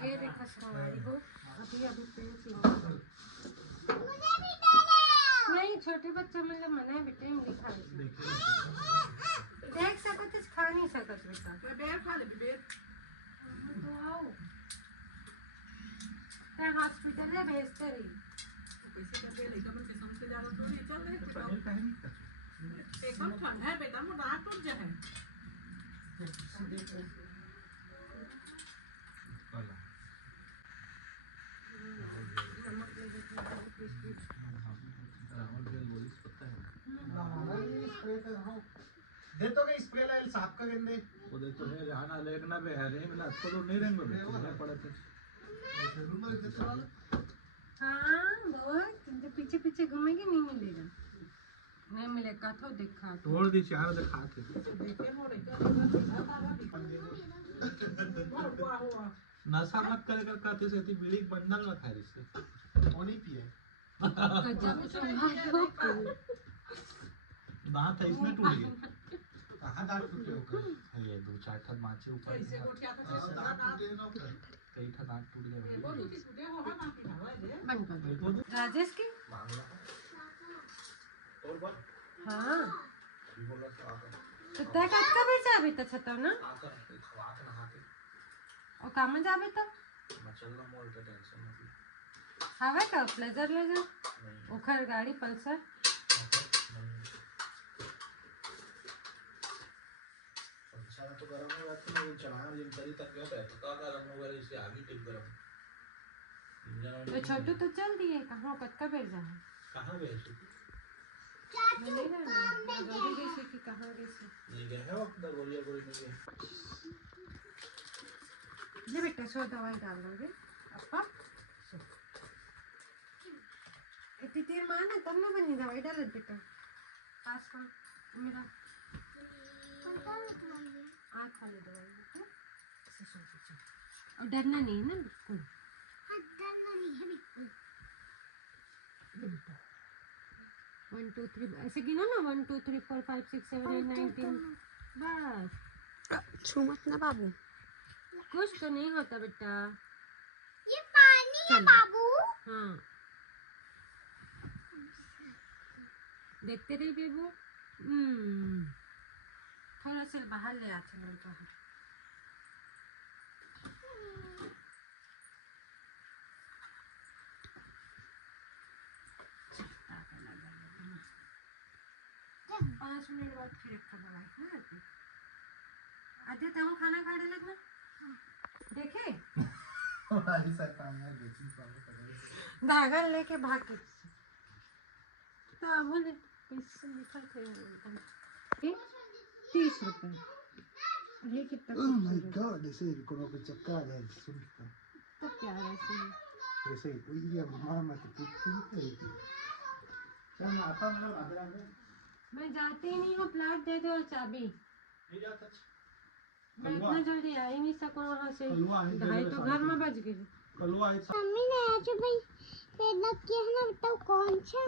ये देखा सवारी को अभी अभी नहीं छोटे बच्चा मतलब मना है बेटे मुझे खा देख सको तो खा नहीं सकत बेटा बेर खा ले बेर तो आओ मैं हॉस्पिटल में भेजते रही पैसे का पे लेकर बन के समझ जा रहा तो नहीं चल रहे एकदम ठंडा है बेटा मुझे रात टूट जाए दे तो के स्प्रे लाइल साफ का गेंदे वो दे तो है रहना लेकना बे है रे मिला तो नहीं रहेंगे बे नहीं पड़ा तो जरूर में देते वाला हां वो तुझे पीछे पीछे घूमेगी नहीं मिलेगा नहीं मिलेगा तो देखा तोड़ दी चार दिखा के देखे मोरे नशा मत करे कर कहते से थी बीड़ी बंडल ना खाए से वो नहीं पिए दांत है इसमें टूट गया कहां दांत टूटे होकर ये दो चार ठन माचे ऊपर ऐसे गोठिया का दांत टूटे ना कर कई ठन दांत टूट गए बोलो कि टूटे हो है मां की हवा है बंद कर राजेश की और बात हां बोला तो तो तय का बेचा अभी तो छता ना आकर खवा के नहा के और काम में जाबे तो मचल ना मोल का टेंशन मत हवा का प्लेजर ले जा ओखर गाड़ी पल्सर सारा तो गरम हो जाती है चलाना जिन तरी तक क्यों बैठो का गरम हो गया इसे आगे टिक गरम तो छोटू तो चल दिए कहां कत्का बैठ जा कहां गए थे नहीं ना गौरी जैसे कि कहां गए से नहीं गए है वक्त गोलियां गोली नहीं गए ले बेटा सो दवाई डाल दोगे अपा इतनी देर माना तब ना बनी दवाई डाल बेटा पास का मेरा आँख वाली दवाई बेटा ऐसे सो जा और डरना नहीं है ना बिल्कुल डरना नहीं है बिल्कुल 1 2 3 ऐसे गिनो ना 1 2 3 4 5 6 7 8 9 10 बस छू मत ना बाबू कुछ तो नहीं होता बेटा ये पानी है बाबू हाँ देखते रही बेबू थोड़ा सा बाहर ले आते लड़का है पाँच मिनट बाद फिर एक दवाई है आधे तुम खाना खाने लगना देखे ऐसा काम है बेचिंग पाउडर का धागा लेके भाग के तो बोले पैसे लिखा थे 30 रुपए ये कितना ओह माय गॉड ऐसे कोनो को चक्का है सुनता तो प्यारा से ऐसे कोई ये मामा तो पूछती नहीं थी चल ना आता मेरा भागरा में मैं जाती ही नहीं हूँ प्लाट दे दो और चाबी नहीं जाता मैं इतना जल्दी आ ही नहीं सकूँ वहाँ से ढाई तो घर में बज गई कलवा है मम्मी ने आज भाई पेड़ किया है ना बताओ कौन सा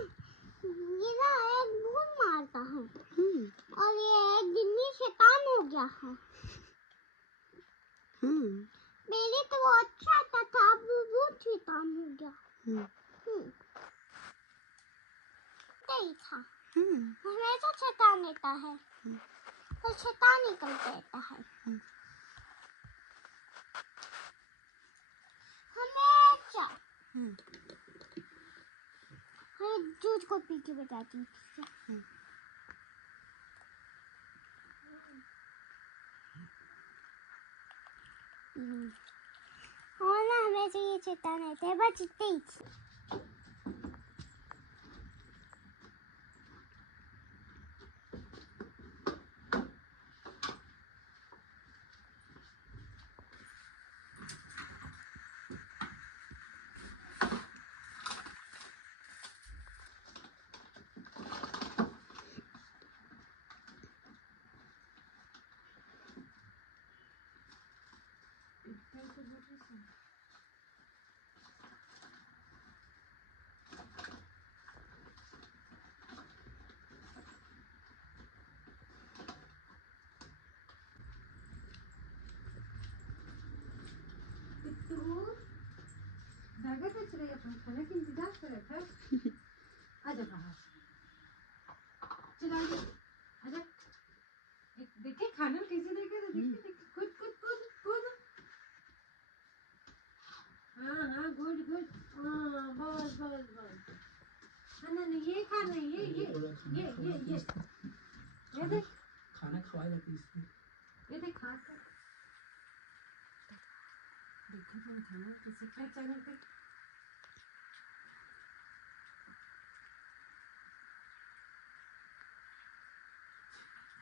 ये ना एक भूत मारता है और ये एक गिन्नी शैतान हो गया है पहले तो वो अच्छा था अब वो भूत शैतान हो गया सही था हमेशा शैतान रहता है तो शैतान निकल रहता है हमेशा मैं दूध को पी के बताती हूँ और ना हमेशा ये शैतान रहता है बस इतने ही बैठा है। आजा बाहर, चला आजा, आजा। देखिए खाना कैसे देखे, तो देखिए कूद कूद कूद कूद। हाँ हाँ, गुड गुड, हाँ बस बस बस। ना ना, ये खाना, ये देख, खाना खवाया जाता है इसमें। ये देख खा कर देखो तुम खाना कैसे खा चैनल पे।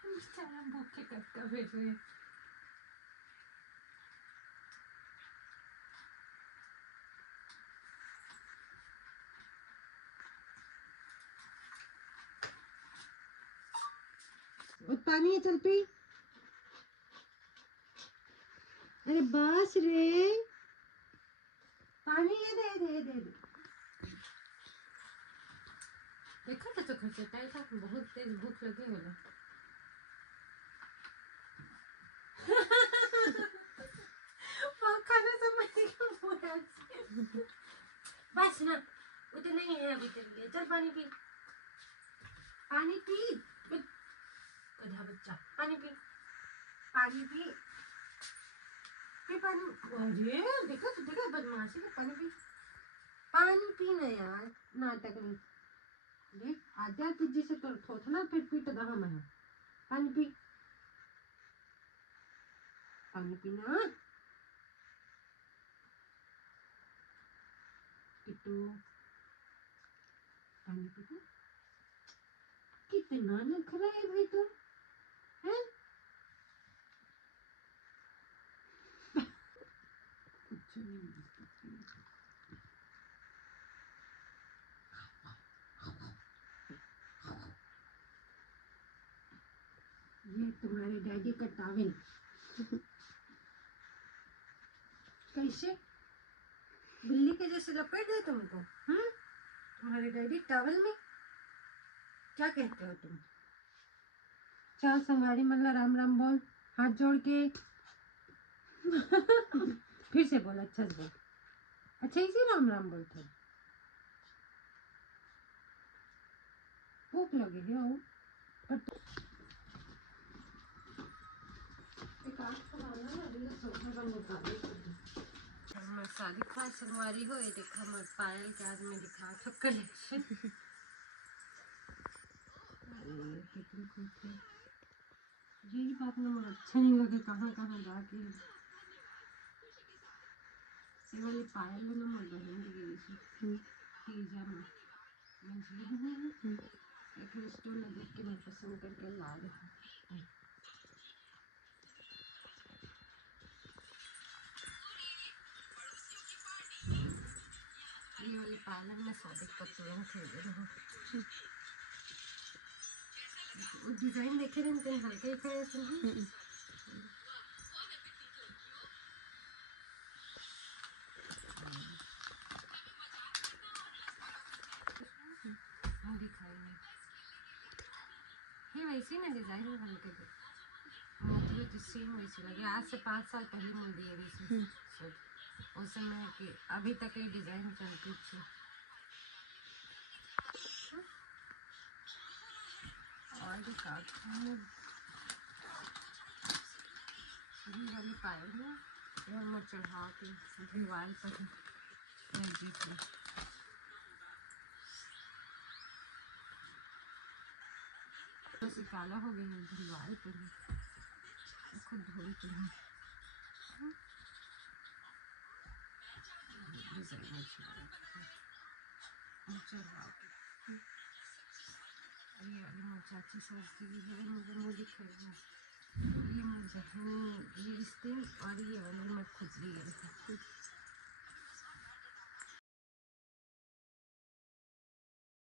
बेचारा भूखे कब का बैठ रहे। और पानी है, चल पी। अरे बस रे, पानी ये दे दे दे दे। देखा तो खर्चता है था, बहुत तेज भूख लगी होला। खाना समझ के बस ना, उतना नहीं है अभी तेरे लिए। चल पानी पी, पानी पी। गधा बच्चा, पानी पी, पानी पी, पी पानी। अरे देखो तो देखो बदमाशी में, पानी पी, पानी पी ना यार, नाटक नहीं। देख आजा तुझे से तो थोथना फिर पीट दहा मैं। पानी पी, पानी पीना किट्टू, पानी पीना। कितना नखरा है भाई तो, हैं? कुछ नहीं। ये तुम्हारे डैडी का टॉवेल। कैसे बिल्ली के जैसे लपेट दे तुमको? तुम्हारे डैडी टॉवेल में क्या कहते हो तुम? चल संगारी मल्ला राम राम बोल, हाथ जोड़ के। फिर से बोल, अच्छा से बोल, अच्छा इसी राम राम बोलते। भूख लगी है वो, पर शादी का संगवारी हो, ये देखा मैं पायल के आज में दिखा था कलेक्शन। यही बात ना मुझे अच्छा नहीं लगे, कहाँ कहाँ जाके ये वाली पायल में ना मैं बहन की गई थी तीजा में मंझली भी नहीं है, लेकिन स्टोर में देख के मैं पसंद करके ला रही हूँ। ये वाली पायल में शादी का तुरंत खरीद रहा हूँ। वो डिजाइन देखे थे इनके हल्के ही खड़े थे। ये वैसे ना डिजाइन हल्के थे, मुझे तो सेम वैसे लगे। आज से 5 साल पहले मिल दिए वैसे सूट, उस समय कि अभी तक ये डिजाइन चलती थी। और भी ये वाली पायल है, ये मैं चढ़ा के दीवार पर जीत ली। बस काला हो गया है दीवार पर खुद धोई पड़ी। डिजाइन अच्छी ये वाली मैं चाची सोचती है, मुझे मुझे खरीदना। ये मुझे ये स्टिंग और ये वाली मैं खुद